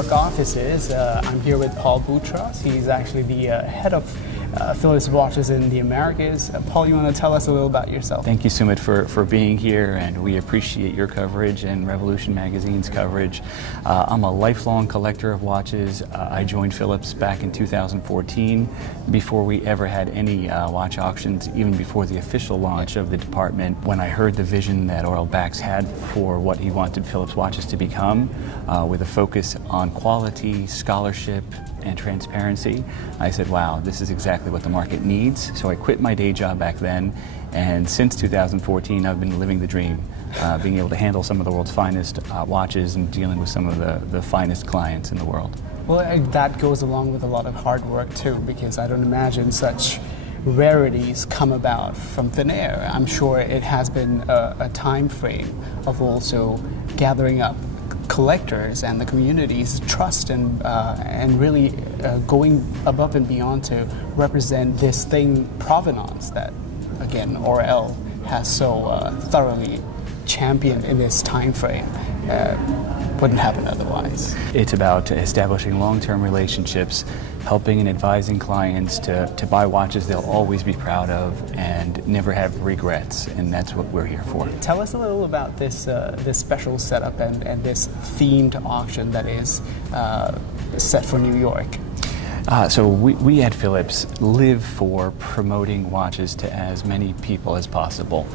York offices. I'm here with Paul Boutros. He's actually the head of Phillips watches in the Americas. Paul, you want to tell us a little about yourself? Thank you, Sumit, for being here, and we appreciate your coverage and Revolution Magazine's coverage. I'm a lifelong collector of watches. I joined Phillips back in 2014, before we ever had any watch auctions, even before the official launch of the department. When I heard the vision that Earl Bax had for what he wanted Phillips watches to become, with a focus on quality, scholarship, and transparency, I said, wow, this is exactly what the market needs. So I quit my day job back then, and since 2014 I've been living the dream, being able to handle some of the world's finest watches and dealing with some of the finest clients in the world. Well, that goes along with a lot of hard work too, because I don't imagine such rarities come about from thin air. I'm sure it has been a time frame of also gathering up collectors and the community's trust and really going above and beyond to represent this thing, provenance, that again Orel has so thoroughly championed in this time frame. Wouldn't happen otherwise. It's about establishing long-term relationships, helping and advising clients to buy watches they'll always be proud of and never have regrets, and that's what we're here for. Tell us a little about this special setup and this themed auction that is set for New York. So we at Phillips live for promoting watches to as many people as possible.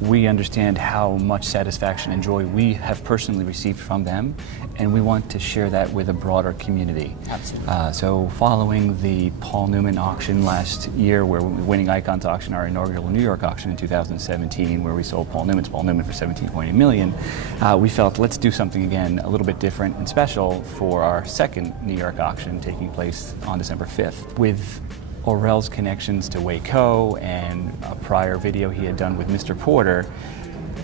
We understand how much satisfaction and joy we have personally received from them, and we want to share that with a broader community. Absolutely. So following the Paul Newman auction last year, where we winning Icons auction, our inaugural New York auction in 2017, where we sold Paul Newman for $17.8 million, we felt, let's do something again a little bit different and special for our second New York auction taking place on December 5th. With Orel's connections to Waco and a prior video he had done with Mr. Porter,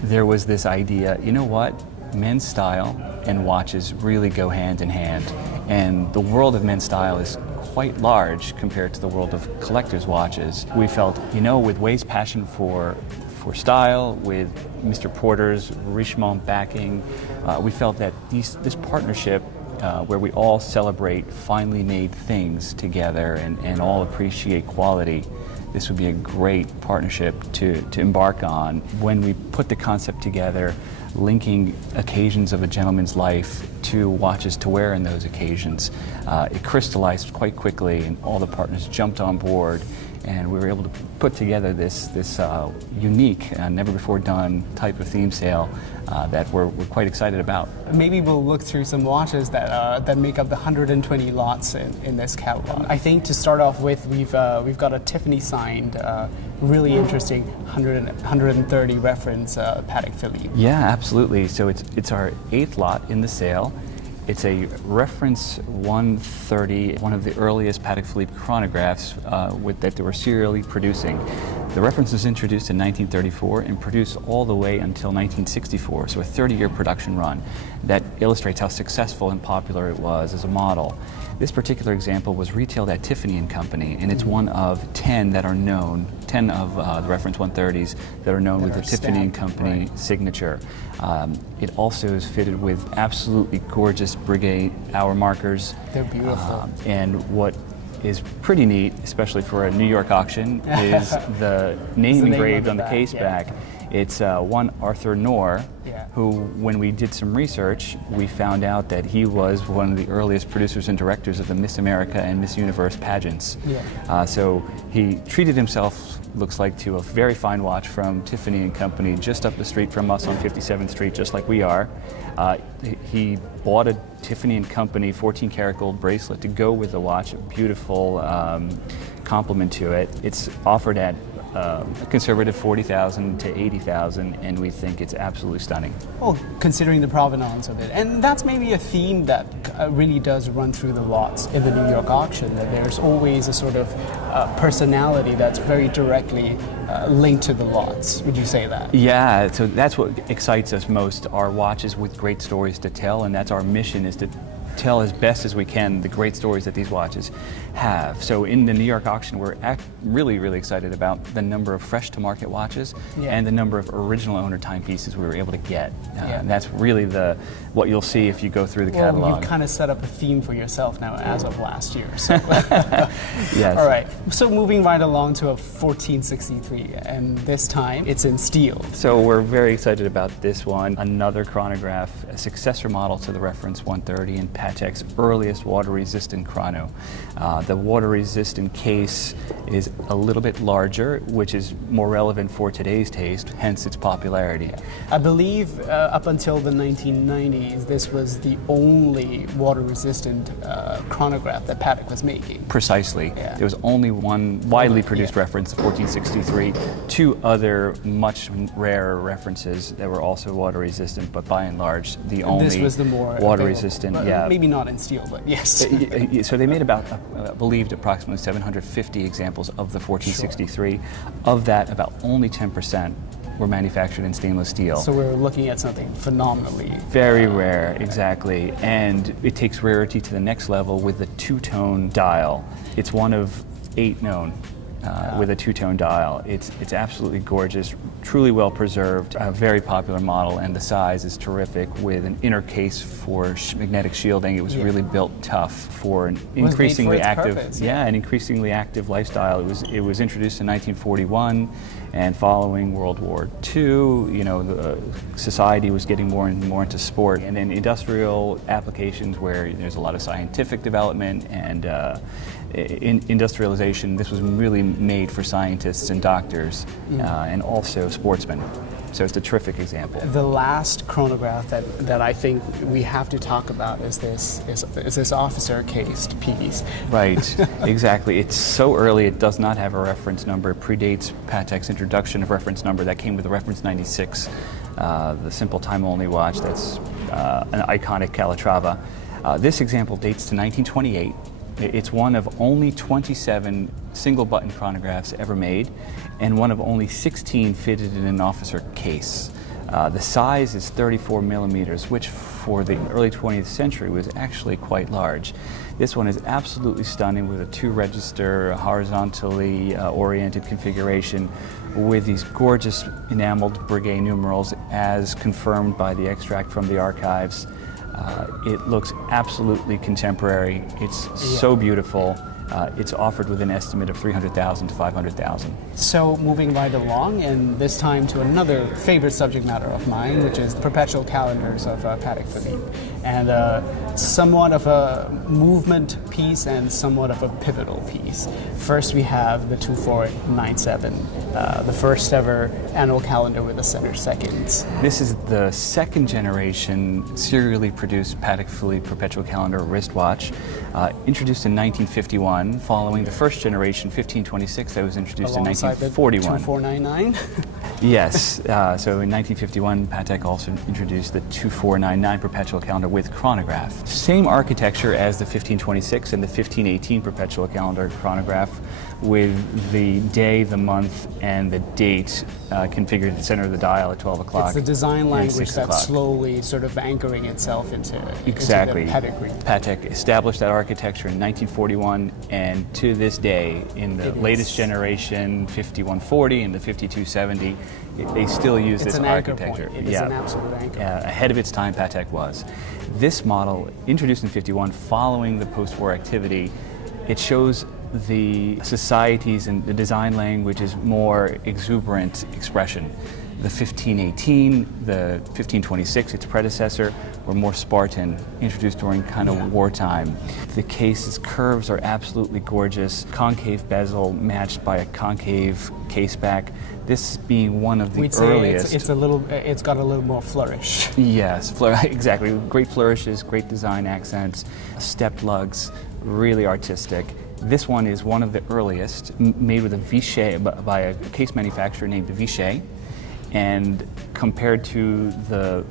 there was this idea, you know what, men's style and watches really go hand in hand, and the world of men's style is quite large compared to the world of collectors' watches. We felt, you know, with Way's passion for style, with Mr. Porter's Richemont backing, we felt that this partnership, where we all celebrate finely made things together and all appreciate quality, this would be a great partnership to embark on. When we put the concept together, linking occasions of a gentleman's life to watches to wear in those occasions, it crystallized quite quickly, and all the partners jumped on board, and we were able to put together this unique, never before done type of theme sale that we're quite excited about. Maybe we'll look through some watches that make up the 120 lots in this catalog. I think to start off with, we've got a Tiffany signed, really interesting 130 reference Patek Philippe. Yeah, absolutely. So it's our 8th lot in the sale. It's a reference 130, one of the earliest Patek Philippe chronographs that they were serially producing. The reference was introduced in 1934 and produced all the way until 1964, so a 30-year production run. That illustrates how successful and popular it was as a model. This particular example was retailed at Tiffany and Company, and it's one of 10 that are known, 10 of the reference 130s that are known with the Tiffany and Company signature. It also is fitted with absolutely gorgeous Breguet hour markers. They're beautiful. And what is pretty neat, especially for a New York auction, is the name engraved on the case back. It's one Arthur Knorr, who, when we did some research, we found out that he was one of the earliest producers and directors of the Miss America and Miss Universe pageants. So he treated himself, looks like, to a very fine watch from Tiffany and Company just up the street from us on 57th Street, just like we are. He bought a Tiffany and Company 14-karat gold bracelet to go with the watch, a beautiful complement to it. It's offered at a conservative $40,000 to $80,000, and we think it's absolutely stunning. Well, considering the provenance of it, and that's maybe a theme that really does run through the lots in the New York auction, that there's always a sort of personality that's very directly linked to the lots. Would you say that? Yeah, so that's what excites us most, our watches with great stories to tell, and that's our mission, is to tell as best as we can the great stories that these watches have. So in the New York auction, we're really, really excited about the number of fresh-to-market watches and the number of original owner timepieces we were able to get. And that's really what you'll see if you go through the catalog. Well, you've kind of set up a theme for yourself now as of last year. So. Yes. All right. So moving right along to a 1463, and this time it's in steel. So we're very excited about this one. Another chronograph, a successor model to the reference 130 and Patek's earliest water-resistant chrono. The water-resistant case is a little bit larger, which is more relevant for today's taste, hence its popularity. I believe up until the 1990s, this was the only water-resistant chronograph that Patek was making. Precisely. Yeah. There was only one widely produced reference, the 1463, two other much rarer references that were also water-resistant, but by and large, the only this was the more water-resistant. Maybe not in steel, but yes. So they made about, believed approximately 750 examples of the 1463. Of that, about only 10% were manufactured in stainless steel. So we're looking at something phenomenally very rare, exactly. And it takes rarity to the next level with the two-tone dial. It's one of 8 known with a two-tone dial. It's absolutely gorgeous, truly well preserved, a very popular model, and the size is terrific with an inner case for magnetic shielding. It was really built tough for an increasingly active, an increasingly active lifestyle. It was introduced in 1941, and following World War II, the society was getting more and more into sport, and then industrial applications where there's a lot of scientific development and industrialization. This was really made for scientists and doctors and also sportsmen. So it's a terrific example. The last chronograph that I think we have to talk about is this officer cased piece. Right, exactly. It's so early it does not have a reference number. It predates Patek's introduction of reference number. That came with the reference 96, the simple time-only watch that's an iconic Calatrava. This example dates to 1928. It's one of only 27 single-button chronographs ever made, and one of only 16 fitted in an officer case. The size is 34 millimeters, which for the early 20th century was actually quite large. This one is absolutely stunning with a 2-register, horizontally oriented configuration with these gorgeous enameled Breguet numerals as confirmed by the extract from the archives. It looks absolutely contemporary. It's so beautiful. It's offered with an estimate of $300,000 to $500,000. So moving right along, and this time to another favorite subject matter of mine, which is the perpetual calendars of Patek Philippe. And somewhat of a movement piece and somewhat of a pivotal piece. First we have the 2497, the first ever annual calendar with the center seconds. This is the second generation serially produced Patek Philippe perpetual calendar wristwatch, introduced in 1951, following the first generation 1526 that was introduced alongside in 1941. The 2499? Yes, so in 1951, Patek also introduced the 2499 perpetual calendar with chronograph. Same architecture as the 1526 and the 1518 perpetual calendar chronograph, with the day, the month, and the date configured at the center of the dial at 12 o'clock. It's the design language that's slowly sort of anchoring itself into the pedigree. Patek established that architecture in 1941, and to this day, in the latest generation, 5140 and the 5270, they still use this architecture. It is an absolute anchor. Ahead of its time, Patek was. This model, introduced in 51, following the post-war activity, it shows the society's and the design language's more exuberant expression. The 1518, the 1526, its predecessor, were more Spartan, introduced during kind of wartime. The case's curves are absolutely gorgeous. Concave bezel matched by a concave case back. This being one of the earliest. It's got a little more flourish. Yes, exactly. Great flourishes, great design accents, stepped lugs, really artistic. This one is one of the earliest, made with a Vichet, by a case manufacturer named Vichet, and compared to the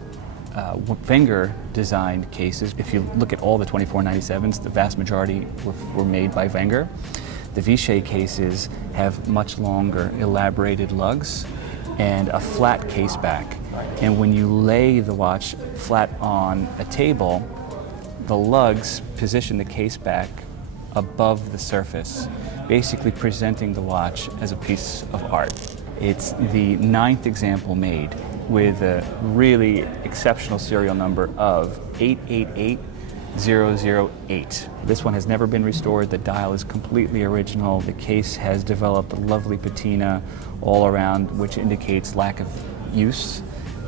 Wenger designed cases, if you look at all the 2497s, the vast majority were made by Wenger. The Vichet cases have much longer, elaborated lugs and a flat case back. And when you lay the watch flat on a table, the lugs position the case back above the surface, basically presenting the watch as a piece of art. It's the 9th example made with a really exceptional serial number of 888008. This one has never been restored. The dial is completely original. The case has developed a lovely patina all around, which indicates lack of use,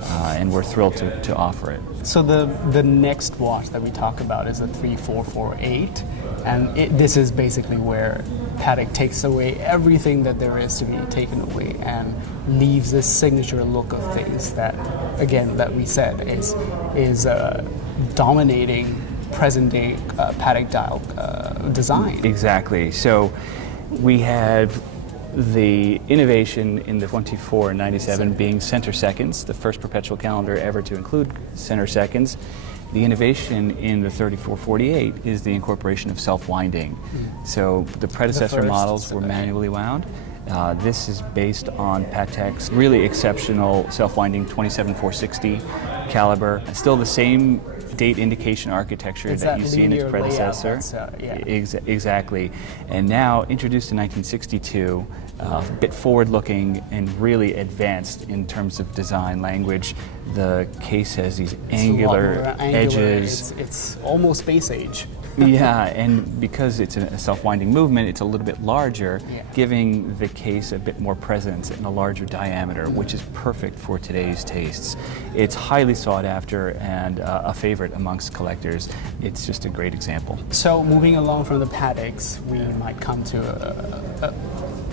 and we're thrilled to offer it. So the next watch that we talk about is a 3448, and this is basically where Patek takes away everything that there is to be taken away and leaves this signature look of things that, again, that we said is dominating present-day Patek dial design. Exactly. So we have the innovation in the 2497 being center seconds, the first perpetual calendar ever to include center seconds. The innovation in the 3448 is the incorporation of self-winding. So the predecessor models were manually wound. This is based on Patek's really exceptional self-winding 27460 caliber. Still the same date indication architecture that you see in its predecessor. Exactly. And now introduced in 1962, a bit forward-looking and really advanced in terms of design language. The case has these angular edges. It's almost space age. Yeah, and because it's a self-winding movement, it's a little bit larger, giving the case a bit more presence and a larger diameter, which is perfect for today's tastes. It's highly sought after and a favorite amongst collectors. It's just a great example. So moving along from the Pateks, we might come to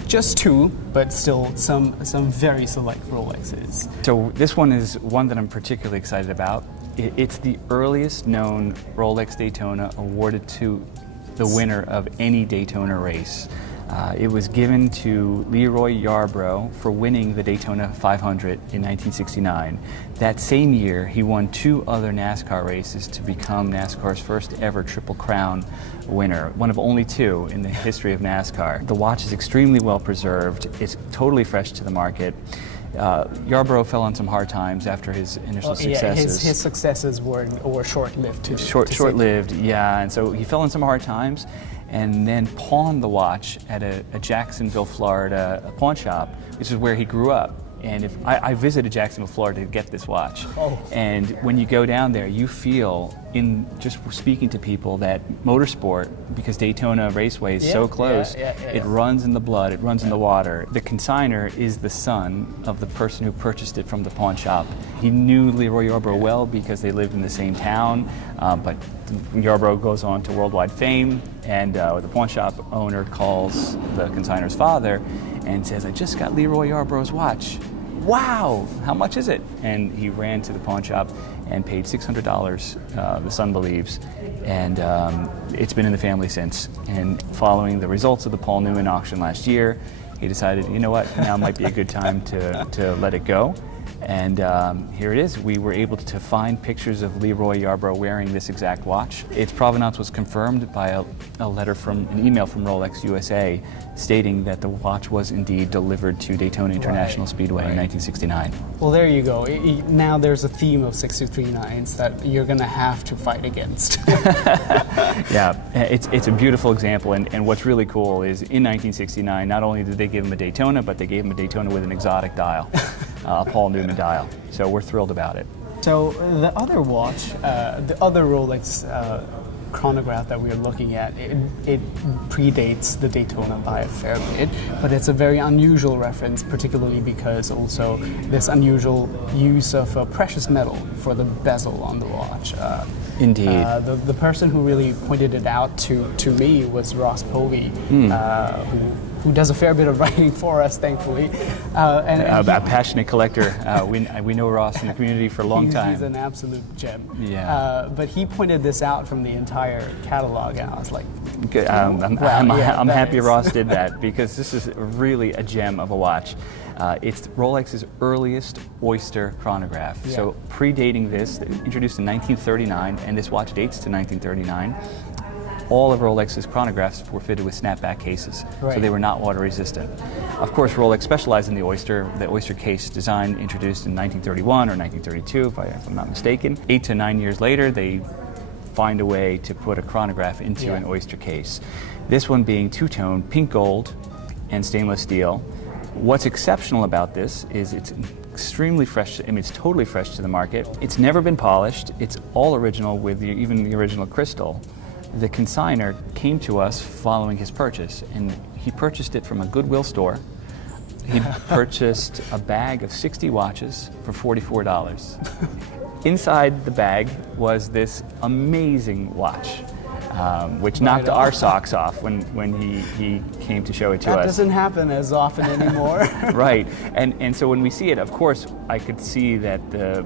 just two, but still some very select Rolexes. So this one is one that I'm particularly excited about. It's the earliest known Rolex Daytona awarded to the winner of any Daytona race. It was given to Leroy Yarbrough for winning the Daytona 500 in 1969. That same year, he won 2 other NASCAR races to become NASCAR's first ever Triple Crown winner, one of only 2 in the history of NASCAR. The watch is extremely well preserved. It's totally fresh to the market. Yarbrough fell on some hard times after his initial successes. His successes were short-lived. Short-lived, yeah. And so he fell on some hard times, and then pawned the watch at a Jacksonville, Florida pawn shop, which is where he grew up. And if I visited Jacksonville, Florida to get this watch. And when you go down there, you feel, in just speaking to people, that motorsport, because Daytona Raceway is so close, it runs in the blood, it runs in the water. The consignor is the son of the person who purchased it from the pawn shop. He knew Leroy Yarbrough well because they lived in the same town, but Yarbrough goes on to worldwide fame, and the pawn shop owner calls the consignor's father and says, "I just got Leroy Yarbrough's watch. Wow, how much is it?" And he ran to the pawn shop and paid $600, the son believes, and it's been in the family since. And following the results of the Paul Newman auction last year, he decided, you know what, now might be a good time to let it go. And here it is. We were able to find pictures of Leroy Yarbrough wearing this exact watch. Its provenance was confirmed by a letter from an email from Rolex USA stating that the watch was indeed delivered to Daytona International Speedway in 1969. Well, there you go. Now there's a theme of 6239s that you're going to have to fight against. Yeah, it's a beautiful example, and what's really cool is in 1969, not only did they give him a Daytona, but they gave him a Daytona with an exotic dial, a Paul Newman dial. So we're thrilled about it. So the other watch, the other Rolex chronograph that we're looking at, it predates the Daytona by a fair bit, but it's a very unusual reference, particularly because also this unusual use of a precious metal for the bezel on the watch. Indeed. The person who really pointed it out to me was Ross Povey, who does a fair bit of writing for us, thankfully. A passionate collector. We know Ross in the community for a long time. He's an absolute gem. Yeah. But he pointed this out from the entire catalog, and I was like, good. I'm happy Ross did that, because this is really a gem of a watch. It's Rolex's earliest Oyster chronograph. Yeah. So predating this, introduced in 1939, and this watch dates to 1939. All of Rolex's chronographs were fitted with snapback cases, so they were not water resistant. Of course, Rolex specialized in the Oyster case design, introduced in 1931 or 1932, if I'm not mistaken. 8 to 9 years later, they find a way to put a chronograph into Yeah. an Oyster case. This one being two-tone, pink gold and stainless steel. What's exceptional about this is it's extremely fresh. I mean, it's totally fresh to the market. It's never been polished. It's all original with even the original crystal. The consignor came to us following his purchase, and he purchased it from a Goodwill store. He purchased a bag of 60 watches for $44. Inside the bag was this amazing watch, which knocked our socks off when he came to show it to us. That doesn't happen as often anymore. Right, and so when we see it, of course, I could see that the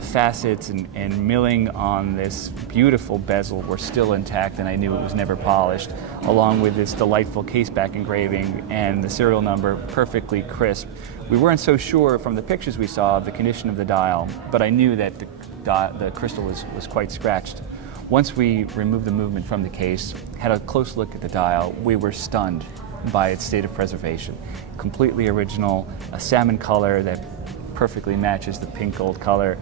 facets and milling on this beautiful bezel were still intact, and I knew it was never polished, along with this delightful caseback engraving and the serial number perfectly crisp. We weren't so sure from the pictures we saw of the condition of the dial, but I knew that the crystal was quite scratched. Once we removed the movement from the case, had a close look at the dial, we were stunned by its state of preservation. Completely original, a salmon color that perfectly matches the pink gold color.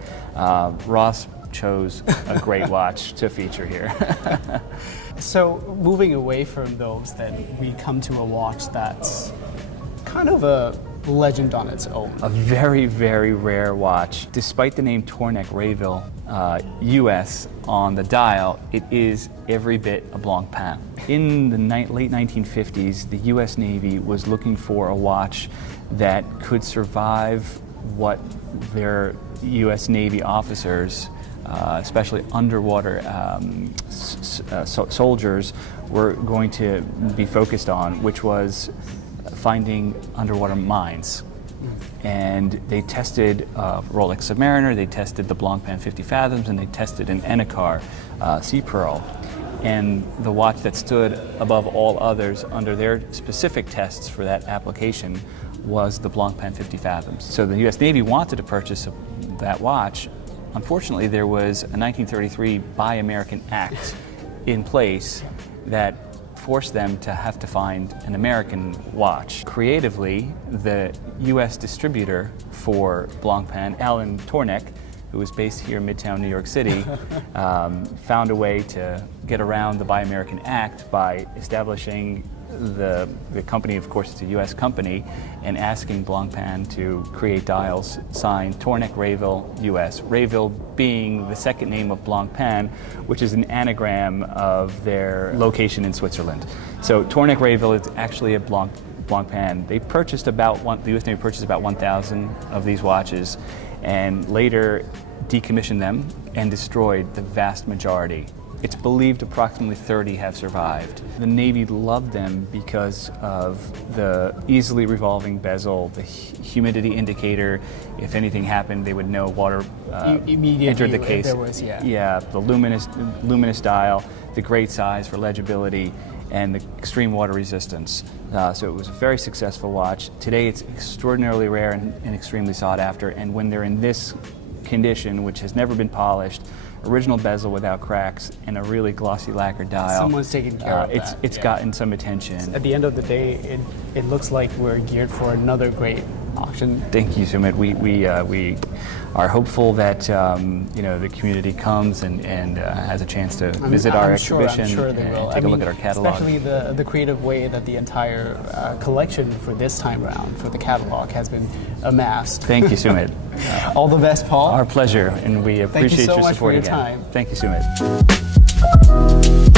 Ross chose a great watch to feature here. So moving away from those, then we come to a watch that's kind of a legend on its own. A very, very rare watch. Despite the name Tornek-Rayville US on the dial, it is every bit a Blancpain. In the late 1950s, the US Navy was looking for a watch that could survive what their US Navy officers, especially underwater soldiers, were going to be focused on, which was finding underwater mines. And they tested Rolex Submariner, they tested the Blancpain 50 Fathoms, and they tested an Enicar Sea Pearl. And the watch that stood above all others under their specific tests for that application was the Blancpain 50 Fathoms. So the US Navy wanted to purchase that watch. Unfortunately, there was a 1933 Buy American Act in place that forced them to have to find an American watch. Creatively, the US distributor for Blancpain, Alan Tornek, who was based here in Midtown New York City, found a way to get around the Buy American Act by establishing the company. Of course, it's a US company, and asking Blancpain to create dials signed Tornek-Rayville US, Rayville being the second name of Blancpain, which is an anagram of their location in Switzerland. So Tornek-Rayville is actually a Blancpain. They purchased the US Navy purchased about 1,000 of these watches, and later decommissioned them and destroyed the vast majority. It's believed approximately 30 have survived. The Navy loved them because of the easily revolving bezel, the humidity indicator. If anything happened, they would know water entered the case. There was, yeah, the luminous dial, the great size for legibility, and the extreme water resistance. So it was a very successful watch. Today it's extraordinarily rare and extremely sought after, and when they're in this condition, which has never been polished, original bezel without cracks, and a really glossy lacquer dial. Someone's taking care of that. It's gotten some attention. At the end of the day, it looks like we're geared for another great auction. Thank you, Sumit. We are hopeful that the community comes and has a chance to visit our exhibition. I'm sure they will. Take a look at our catalog. Especially the creative way that the entire collection for this time around for the catalog has been amassed. Thank you, Sumit. All the best, Paul. Our pleasure, and we appreciate your support again. Thank you so much for your time. Thank you, Sumit.